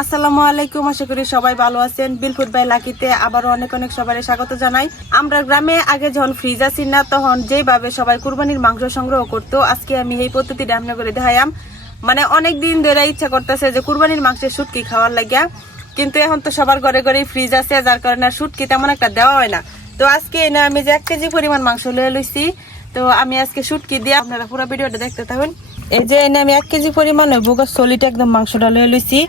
আসসালামু আলাইকুম, আশা করি সবাই ভালো আছেন। বিলফুড বাই লাকিতে আবারও অনেক অনেক সবাই স্বাগত জানাই। আমরা গ্রামে আগে যখন ফ্রিজ আসি না, তখন যেভাবে সবাই কুরবানির মাংস সংগ্রহ করতো, আজকে আমি এই পদ্ধতিটা আপনার করে দেখাইম। মানে অনেক দিন ধরে ইচ্ছা করতেছে যে কুরবানির মাংসের শুটকি খাওয়ার লাগিয়া, কিন্তু এখন তো সবার ঘরে ঘরে ফ্রিজ আছে, যার কারণে শুটকি তেমন একটা দেওয়া হয় না। তো আজকে না আমি যে 1 কেজি পরিমাণ মাংস লয়ে লইছি, তো আমি আজকে শুটকি দিয়ে আপনারা পুরো ভিডিওটা দেখতে থাকুন। এই যে এনে আমি 1 কেজি পরিমাণ বুগার সলিড একদম মাংসটা লয়ে লইছি।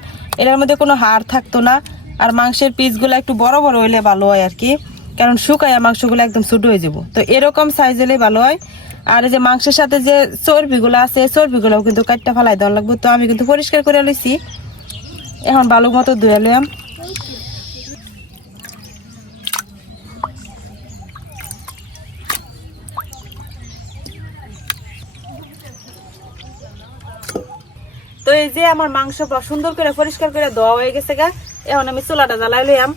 এটার মধ্যে কোনো হাড় থাকতো না, আর মাংসের পিসগুলো একটু বড় বড় হইলে ভালো হয় আর কি, কারণ শুকায়া মাংসগুলো একদম ছোট হয়ে যাবো। তো এরকম সাইজ হলে ভালো হয়। আর এই যে মাংসের সাথে যে চর্বিগুলো আছে, চর্বিগুলোও কিন্তু কাটটা ফেলাই দেওয়া লাগবে। তো আমি কিন্তু পরিষ্কার করে লইছি, এখন ভালো মতো ধুয়ে লইলাম। তো এই যে আমার মাংস সুন্দর করে পরিষ্কার করে ধোয়া হয়ে গেছে গা, এখন আমি চুলাটা জ্বালাই লইলাম।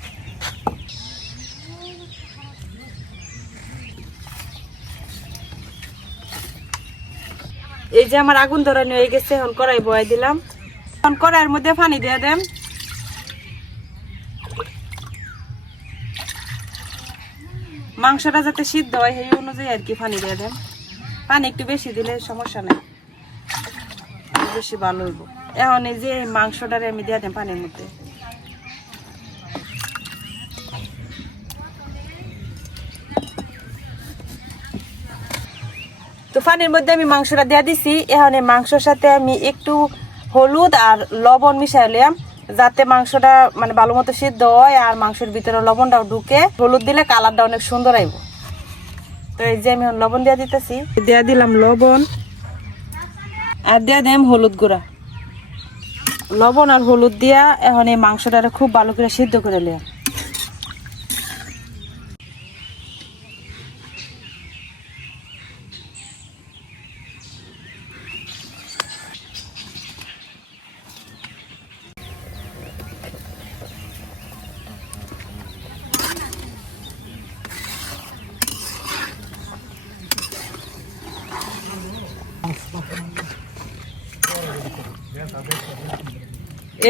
এই যে আমার আগুন ধরানো হয়ে গেছে, এখন কড়াই বয়াই দিলাম। এখন কড়াইয়ের মধ্যে পানি দিয়ে দেন। মাংসটা যাতে সিদ্ধ হয় সেই অনুযায়ী আর কি পানি দিয়ে দেন। পানি একটু বেশি দিলে সমস্যা নেই, বেশি ভালো হইব। এখন এই যে মাংসটারে আমি দিয়ে দেন পানির মধ্যে। তো পানির মধ্যে আমি মাংসটা দিয়ে দিছি। এখন এই মাংসের সাথে আমি একটু হলুদ আর লবণ মিশাইলাম, যাতে মাংসটা মানে ভালো মতো সিদ্ধ হয় আর মাংসের ভিতরে লবণটাও ঢুকে। হলুদ দিলে কালারটা অনেক সুন্দর আইব। তো এই যে আমি লবণ দিয়ে দিতেছি, দিয়ে দিলাম লবণ আর দিয়ে দিলাম হলুদ গুঁড়া। লবণ আর হলুদ দিয়া এখন এই মাংসটা খুব ভালো করে সিদ্ধ করে নিলাম।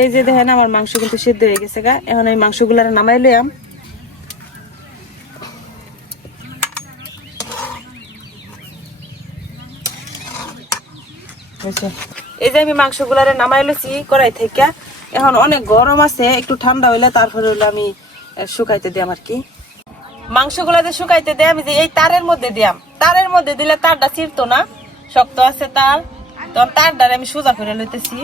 এই যে দেখেন আমার মাংস কিন্তু সিদ্ধ হয়ে গেছে গা, এখন এই মাংসগুলো নামাই লইলাম। এই যে আমি মাংসগুলারে নামাই লইছি কড়াই থেকে। এখন অনেক গরম আছে, একটু ঠান্ডা হইলে তারপরে হইলে আমি শুকাইতে দিয়াম আর কি। মাংসগুলা যে শুকাইতে দেয় আমি যে এই তারের মধ্যে দিয়াম, তারের মধ্যে দিলে তারটা ছিঁড়তো না, শক্ত আছে তার। তখন তারটারে আমি সোজা করে লইতেছি।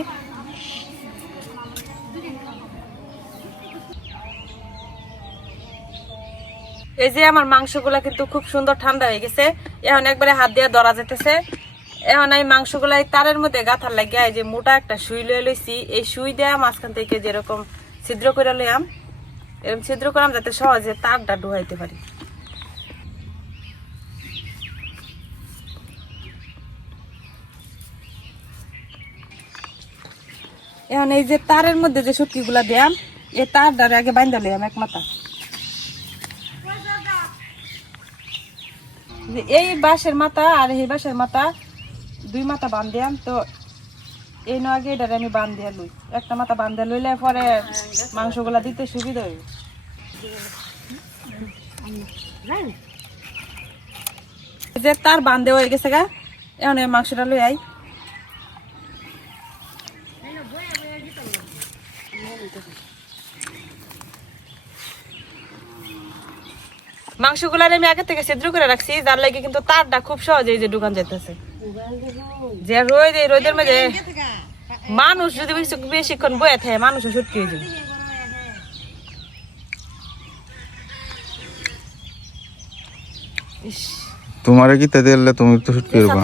এই যে আমার মাংসগুলা কিন্তু খুব সুন্দর ঠান্ডা হয়ে গেছে, এখন একবারে হাত দিয়ে ধরা যেতেছে। এখন আমি মাংসগুলা তারের মধ্যে গাঁথার লাগিয়া এই যে মোটা একটা সুই লয়ে লইছি, এই সুই দেয়া মাঝখান থেকে যেরকম ছিদ্র করে লইয়াম, এরকম ছিদ্র করলাম যাতে সহজে তারটা ঢুকাইতে পারি। এখন এই যে তারের মধ্যে যে শুটকি গুলা দিয়াম, এই তারটারে আগে বাইন্ধা লইয়াম এক মাথা। এই বাঁশের মাথা আর এই বাঁশের মাথা, 2 মাথা বান্ধিয়াম। তো এই আগে এটারে আমি বান্ধিয়া লই, একটা মাথা বান্ধিয়া লইলে পরে মাংসগুলা দিতে সুবিধা হইব। যে তার বান্ধে হয়ে গেছে গা, এখন এই মাংসটা লই আই। মাংসগুলার আমি আগে থেকে ছিদ্র করে রাখছি, যার লাগে কিন্তু তারটা খুব সহজে এই যে ঢুকান যেতেছে। যে রোদ, এই রোদের মধ্যে মানুষ যদি বেশিক্ষণ বয়ে থাকে, মানুষও শুটকি হয়ে যাবে। তোমারে কি তে দিলে তুমি তো শুটকি করবা।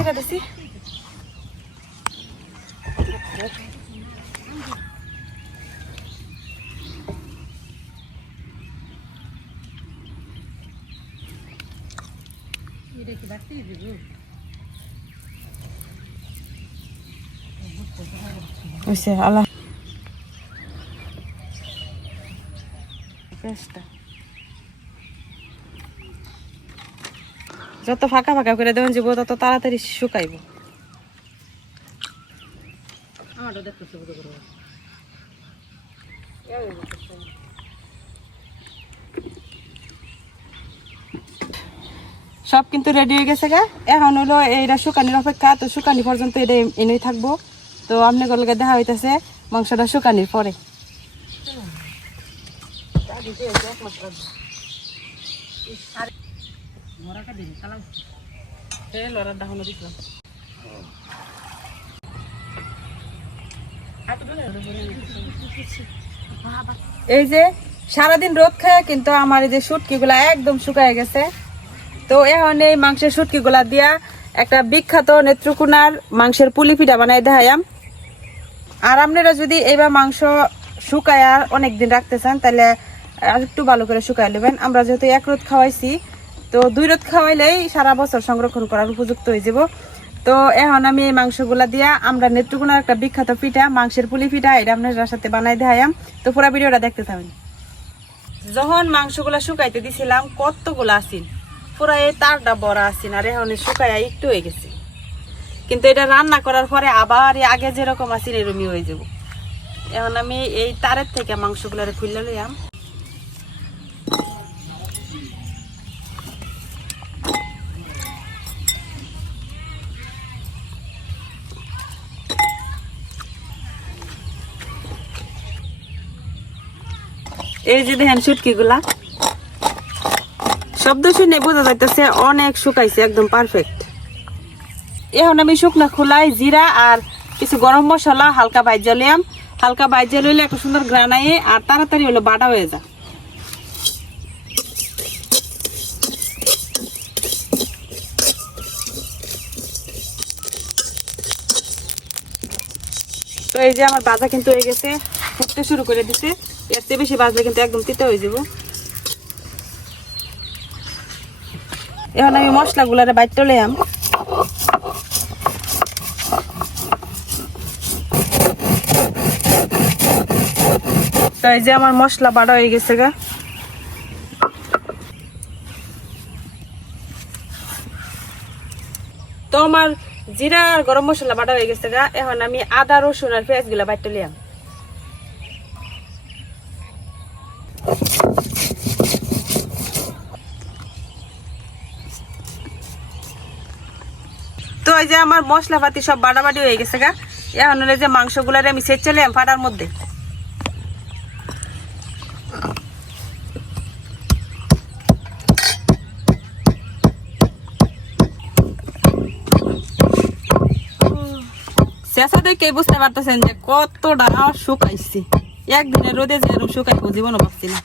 আল্লাহ যত ফাঁকা ফাঁকা করে দেবেন যাবো, তত তাড়াতাড়ি শুকাইব। সব কিন্তু রেডি হয়ে গেছে গা। এখন হলো এইটা শুকানির অপেক্ষা, তো শুকানি পর্যন্ত এটা এনেই থাকবো। তো আপনাদের লগে দেখা হইতেছে মাংসটা শুকানির পরে। এই যে সারাদিন রোদ খায় কিন্তু আমার এই যে শুটকি গুলা একদম শুকায় গেছে। তো এখন এই মাংসের শুটকি গুলা দিয়া একটা বিখ্যাত নেত্রকোনার মাংসের পুলি পিঠা বানাই দেখাইয়াম। আর আপনারা যদি এইবার মাংস শুকায় অনেকদিন রাখতে চান তাহলে আর একটু ভালো করে শুকাই নেবেন। আমরা যেহেতু 1 রোদ খাওয়াইছি, তো 2 রোদ খাওয়াইলেই সারা বছর সংরক্ষণ করার উপযুক্ত হয়ে যাব। তো এখন আমি এই মাংসগুলা দিয়া আমরা নেত্রকোনার একটা বিখ্যাত পিঠা মাংসের পুলি পিঠা এটা আপনার সাথে বানাই দেখাইয়াম। তো পুরো ভিডিওটা দেখতে থাকুন। যখন মাংসগুলা শুকাইতে দিছিলাম কতগুলা আসিন, পুরো এই তারটা বড় আসিন, আর এখন শুকাইয়া একটু হয়ে গেছে। কিন্তু এটা রান্না করার পরে আবার আগে যেরকম আসিন এরকমই হয়ে যাব। এখন আমি এই তারের থেকে মাংসগুলো খুলে লইয়াম। এই যে দেখেন শুটকি গুলা শব্দ শুনে বোঝা যাইতেছে অনেক শুকাইছে, একদম পারফেক্ট। এখন আমি শুকনা খোলাই জিরা আর কিছু গরম মশলা হালকা ভাজা লিয়াম। হালকা ভাজা লইলে একটা সুন্দর গ্রান আয়ে আর তাড়াতাড়ি হলো বাটা হয়ে যায়। তো এই যে আমার ভাজা কিন্তু হয়ে গেছে, ফুটতে শুরু করে দিছে। এর চেয়ে বেশি ভাজলে কিন্তু একদম তিতা হয়ে যাব। এখন আমি মশলাগুলারে বাইটে লইয়াম। তো এই যে আমার মশলা বাটা হয়ে গেছে গা। তো আমার জিরা আর গরম মশলা বাটা হয়ে গেছে গা। এখন আমি আদা রসুন আর পেঁয়াজ গুলা বাইটে লিয়াম। তো এই যে আমার মশলা পাতি সব বাটাবাটি হয়ে গেছে গা। এখন হলে যে মাংসগুলারে আমি সেচ চলে ফাটার মধ্যে। শেষা দেখে বুঝতে পারতেছেন যে কতটা শুকাইছি। একদিনের রোদে যে এরকম শুকাইবো জীবনও ভাবছি না।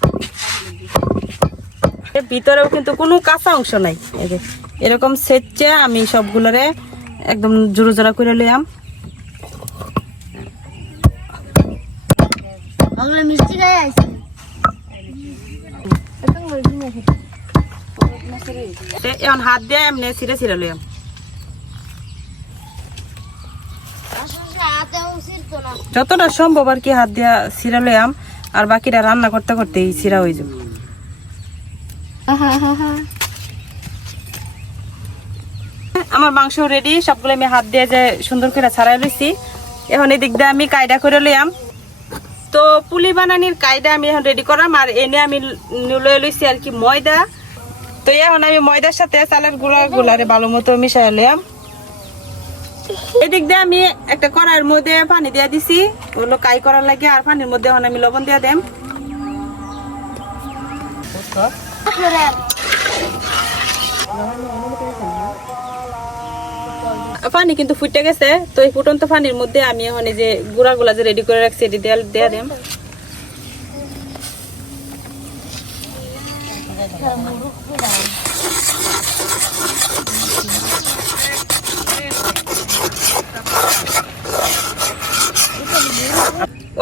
ভিতরেও কিন্তু কোনো কাঁচা অংশ নাই। এই যে এরকম সেচে আমি সবগুলোরে একদম জোড়া জোড়া করে লইয়াম। এখন হাত দিয়ে এমনি ছিঁড়ে ছিঁড়ে লইয়াম। যতটা সম্ভব আর কি হাত দিয়া ছিঁড়া লইয়াম, আর বাকিটা রান্না করতে করতেই ছিঁড়া হয়ে যাবে। আমার মাংস রেডি, সবগুলো আমি হাত দিয়ে যে সুন্দর করে ছাড়াই লইছি। এখন এদিক দিয়ে আমি কায়দা করে লইয়াম। তো পুলি বানানির কায়দা আমি এখন রেডি করাম। আর এনে আমি লয়ে লইছি আর কি ময়দা। তো এখন আমি ময়দার সাথে চালের গুলারে ভালো মতো মিশাই লইয়াম। এদিক দিয়ে আমি একটা কড়াইয়ের মধ্যে পানি দিয়ে দিছি ওগুলো কাই করার লাগে। আর পানির মধ্যে এখন আমি লবণ দিয়ে দেম। পানি কিন্তু ফুটে গেছে। তো এই ফুটন্ত পানির মধ্যে আমি এখন এই যে গুঁড়াগুলা যে রেডি করে রাখছি এটি দিয়ে দেম।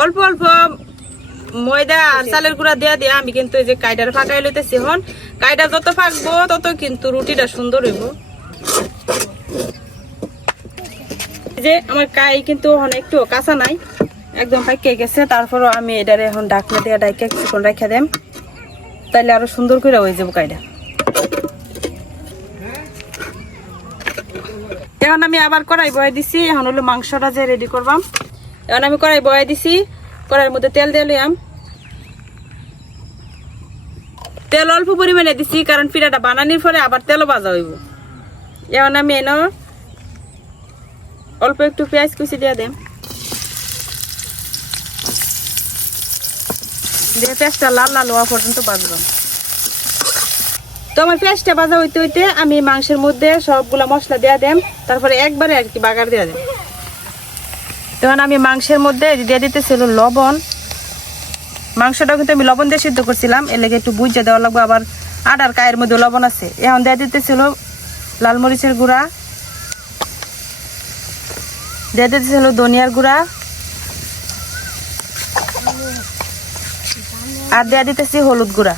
অল্প অল্প ময়দা আর চালের গুঁড়া দিয়ে দিয়ে আমি কিন্তু এই যে কাইডার ফাঁকাই লইতেছি। এখন কাইডা যত ফাঁকবো তত কিন্তু রুটিটা সুন্দর হইব। যে আমার কাই কিন্তু এখন একটু কাঁচা নাই, একদম পাইকে গেছে। তারপরও আমি এটারে এখন ঢাকনা দিয়ে ডাইকে কিছুক্ষণ রেখে দেম, তাইলে আরো সুন্দর করে হয়ে যাবো কাইডা। এখন আমি আবার কড়াই বয়ে দিছি। এখন হলো মাংসটা যে রেডি করবাম। এখন আমি কড়াই বয়ে দিছি, কড়াইয়ের মধ্যে তেল দিয়ে লইয়াম। তেল অল্প পরিমাণে দিছি, কারণ পিঠাটা বানানোর পরে আবার তেলও ভাজা হইব। এখন আমি অল্প একটু পেঁয়াজ কুচি দিয়ে দেম, দিয়ে পেঁয়াজটা লাল লাল হওয়া পর্যন্ত ভাজলাম। তো আমার পেঁয়াজটা ভাজা হইতে হইতে আমি মাংসের মধ্যে সবগুলা মশলা দেওয়া দেম, তারপরে একবারে আর কি বাগার দেওয়া দেম। তখন আমি মাংসের মধ্যে দিয়ে দিতেছিল লবণ। মাংসটা কিন্তু আমি লবণ দিয়ে সিদ্ধ করছিলাম, এর লেগে একটু বুঝে দেওয়া লাগবে, আবার আটার কায়ের মধ্যে লবণ আছে। এখন দিয়ে দিতেছিল লাল মরিচের গুঁড়া, দিয়ে দিতেছিল ধনিয়ার গুঁড়া, আর দিয়ে দিতেছি হলুদ গুঁড়া।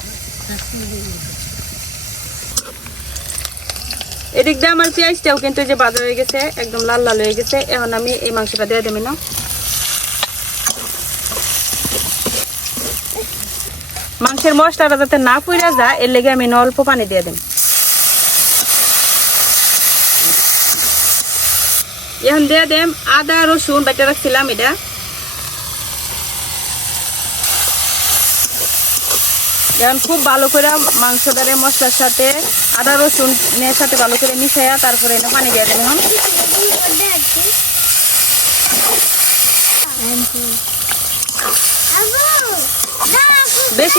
এদিক দিয়ে আমার পেঁয়াজটাও কিন্তু যে ভাজা হয়ে গেছে, একদম লাল লাল হয়ে গেছে। এখন আমি এই মাংসটা দিয়ে দেব না। মাংসের মশলাটা যাতে না পুড়ে যায়, এর লেগে আমি অল্প পানি দিয়ে দেব। এখন দিয়ে দেব আদা রসুন বেটে রাখছিলাম, এটা এখন খুব ভালো করে মাংসটারে মশলার সাথে আদা রসুনের সাথে ভালো করে মিশাইয়া তারপরে পানি দিয়ে দেব। এখন বেশি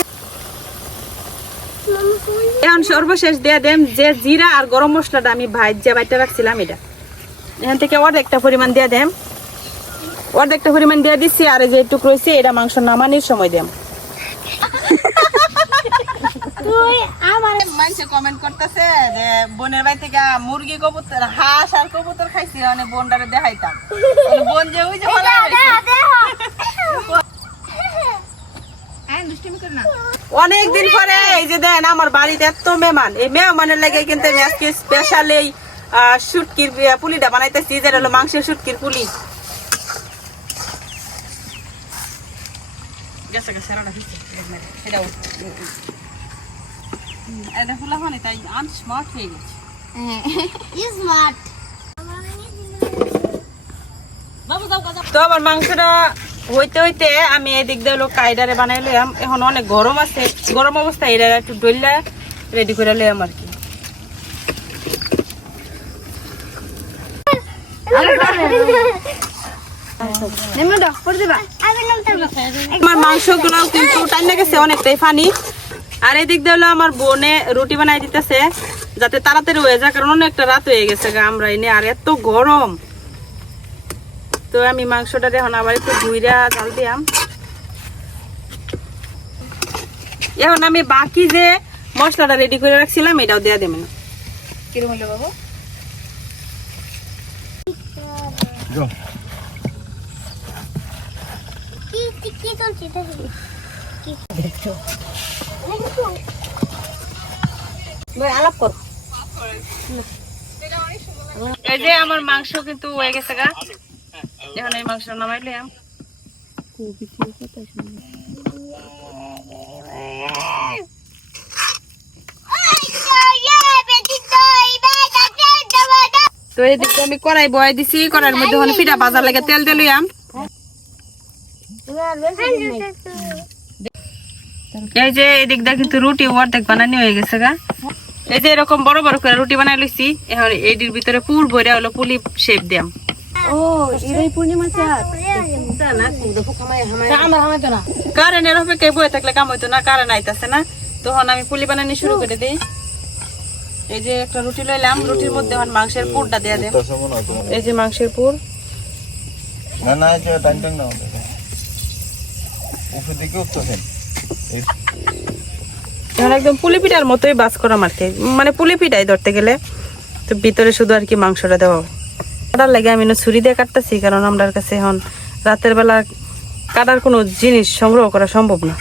এখন সর্বশেষ দিয়ে দেন যে জিরা আর গরম মশলাটা আমি ভাইজা বাইতে রাখছিলাম, এটা এখান থেকে অর্ধেকটা পরিমাণ দিয়ে দেন। অর্ধেকটা পরিমাণ দিয়ে দিচ্ছি, আর যে একটু রয়েছে এটা মাংস নামানোর সময় দেম। মানুষে কমেন্ট করতেছে যে বোনের বাড়ি থেকে মুরগি কবুতর হাঁস আর কবুতর খাইছি, মানে বোনটারে দেখাইতাম। বোন যে ওই যে অনেকদিন পরে এই যে দেন আমার বাড়িতে এত মেহমান, এই মেহমানের লাগে কিন্তু আমি আজকে স্পেশাল এই শুটকির পুলিটা বানাইতেছি, যেটা হলো মাংসের শুটকির পুলি। তো আমার মাংসটা হইতে হইতে আমি এদিক দিয়ে হলো কাইডারে বানাই লইলাম। এখন অনেক গরম আছে, গরম অবস্থায় এটা একটু ডইলা রেডি করে লইলাম আর কি। আমার মাংসগুলো কিন্তু টাইনা গেছে অনেকটাই পানি। আর এদিক দিয়ে হলো আমার বোনে রুটি বানাই দিতেছে যাতে তাড়াতাড়ি হয়ে যায়, কারণ অনেকটা রাত হয়ে গেছে আমরা এনে, আর এত গরম। তো আমি মাংসটা এখন আবার একটু ধুইরা জাল দিলাম। এখন আমি বাকি যে মশলাটা রেডি করে রাখছিলাম এটাও দেওয়া দেবে না। কিরকম হলো বাবু? আলাপ কর। এই যে আমার মাংস কিন্তু হয়ে গেছে গা, এখন এই মাংস নামাইলাম। তো এদিকে আমি কড়াই বয়াই দিছি, কড়াইয়ের মধ্যে পিঠা ভাজার লাগে তেল দিলাম। এই যে এদিক দিয়ে কিন্তু রুটি অর্ধেক বানানি হয়ে গেছে গা। এই যে এরকম বড় বড় করে রুটি বানাই লইছি, এখন এটির ভিতরে পুর ভরে হলো পুলি শেপ দিয়াম। কারেন্টের অপেক্ষায় বয়ে থাকলে কাম হইতো না, কারেন্ট আইতাছে না, তখন আমি পুলি বানানি শুরু করে দিই। এই যে একটা রুটি লইলাম, রুটির মধ্যে এখন মাংসের পুরটা দিয়ে দেব। এই যে মাংসের পুর, একদম পুলি পিঠার মতোই বাস করা আর কি, মানে পুলি পিঠাই ধরতে গেলে। তো ভিতরে শুধু আর কি মাংসটা দেওয়া কাটার লাগে আমি ছুরি দিয়ে কাটতেছি, কারণ আমার কাছে এখন রাতের বেলা কাটার কোনো জিনিস সংগ্রহ করা সম্ভব না,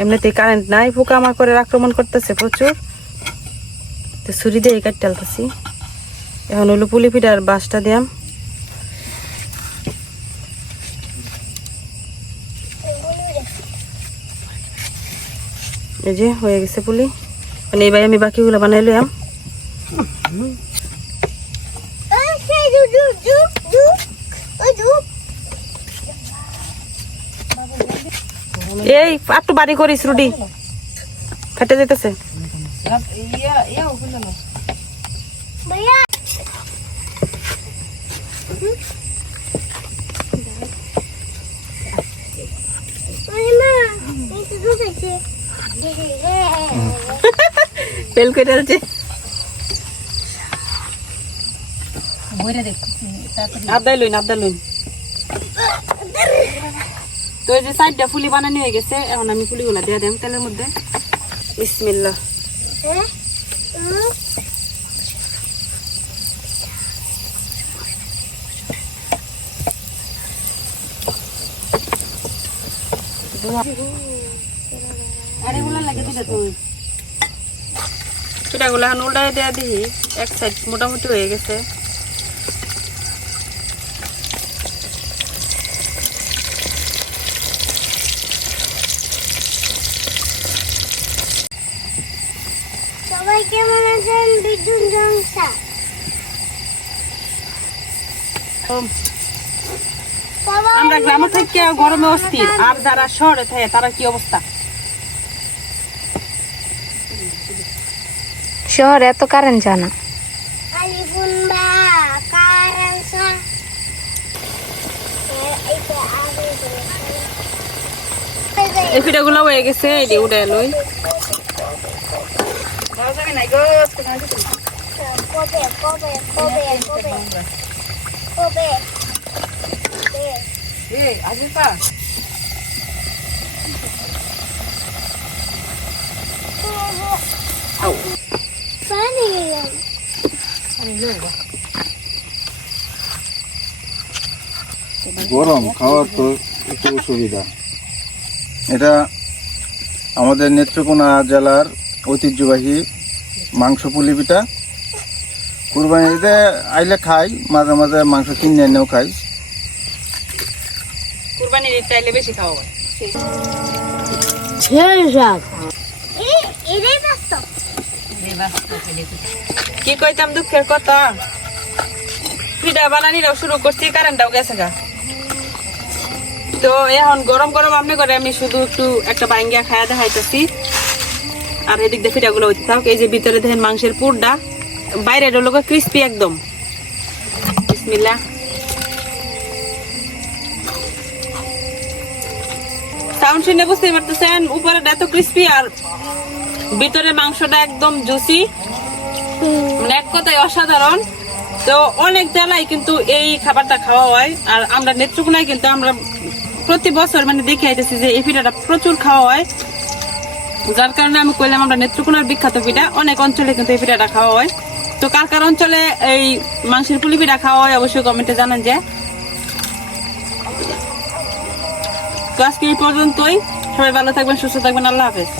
এমনিতেই কারেন্ট নাই, পোকামাকড়ের আক্রমণ করতেছে প্রচুর। তো ছুরি দিয়ে কাটতে আলতেছি। এখন হলো পুলি পিঠার বাসটা দিয়াম। এই যে হয়ে গেছে পুলি, মানে এবার আমি বাকিগুলো বানাই লইলাম। এই একটু বাড়ি করিস রুটি, ফাটে যেতেছে। ফেল করে আছে। আদাই লইন। তো এই যে সাইডটা ফুলি বানানো হয়ে গেছে, এখন আমি ফুলিগুলা দিয়ে দেব তেলের মধ্যে। বিসমিল্লাহ। পিঠাগুলা এখন উল্টাই দেয়া দিই, এক সাইড মোটামুটি হয়ে গেছে। সবাই কেমন আছেন? বিদ্যুৎ জংসা আমরা গ্রামে থেকে গরমে অস্থির, আর যারা শহরে থাকে তারা কি অবস্থা? শহরে এত কারেন্ট যায় না। আলিফুন বা কারেন্সা এইটা আগে এই পিঠাগুলো হয়ে গেছে, এটি উঠে লই। কবে গরম খাওয়ার তো একটু অসুবিধা। এটা আমাদের নেত্রকোনা জেলার ঐতিহ্যবাহী মাংস পুলি পিঠা। কুরবানিতে আইলে খাই, মাঝে মাঝে মাংস কিনে এনেও খাই। কুরবানির ঈদ চাইলে বেশি খাওয়া হয়। কি কইতাম দুঃখের কথা, পিঠা বানানিরাও শুরু করছি, কারেন্টটাও গেছে গা। তো এখন গরম গরম আমনি করে আমি শুধু একটু একটা বাইঙ্গা খায়া দেখাইতেছি, আর এদিক দিয়ে পিঠাগুলো হইতে থাক। এই যে ভিতরে দেখেন মাংসের পুরটা, বাইরের লোক ক্রিস্পি একদম। বিসমিল্লাহ। সাউন্ড শুনে বুঝতেই পারতেছেন, উপরেটা এত ক্রিস্পি আর ভিতরে মাংসটা একদম জুসি, মানে এক কথায় অসাধারণ। তো অনেক জেলায় কিন্তু এই খাবারটা খাওয়া হয়, আর আমরা নেত্রকোনায় কিন্তু আমরা প্রতি বছর মানে দেখে আইতেছি যে এই পিঠাটা প্রচুর খাওয়া হয়, যার কারণে আমি কইলাম আমরা নেত্রকোনার বিখ্যাত পিঠা। অনেক অঞ্চলে কিন্তু এই পিঠাটা খাওয়া হয়। তো কার কার অঞ্চলে এই মাংসের পুলি পিঠা খাওয়া হয় অবশ্যই কমেন্টে জানান যে। তো আজকে এই পর্যন্তই, সবাই ভালো থাকবেন, সুস্থ থাকবেন, আল্লাহ হাফেজ।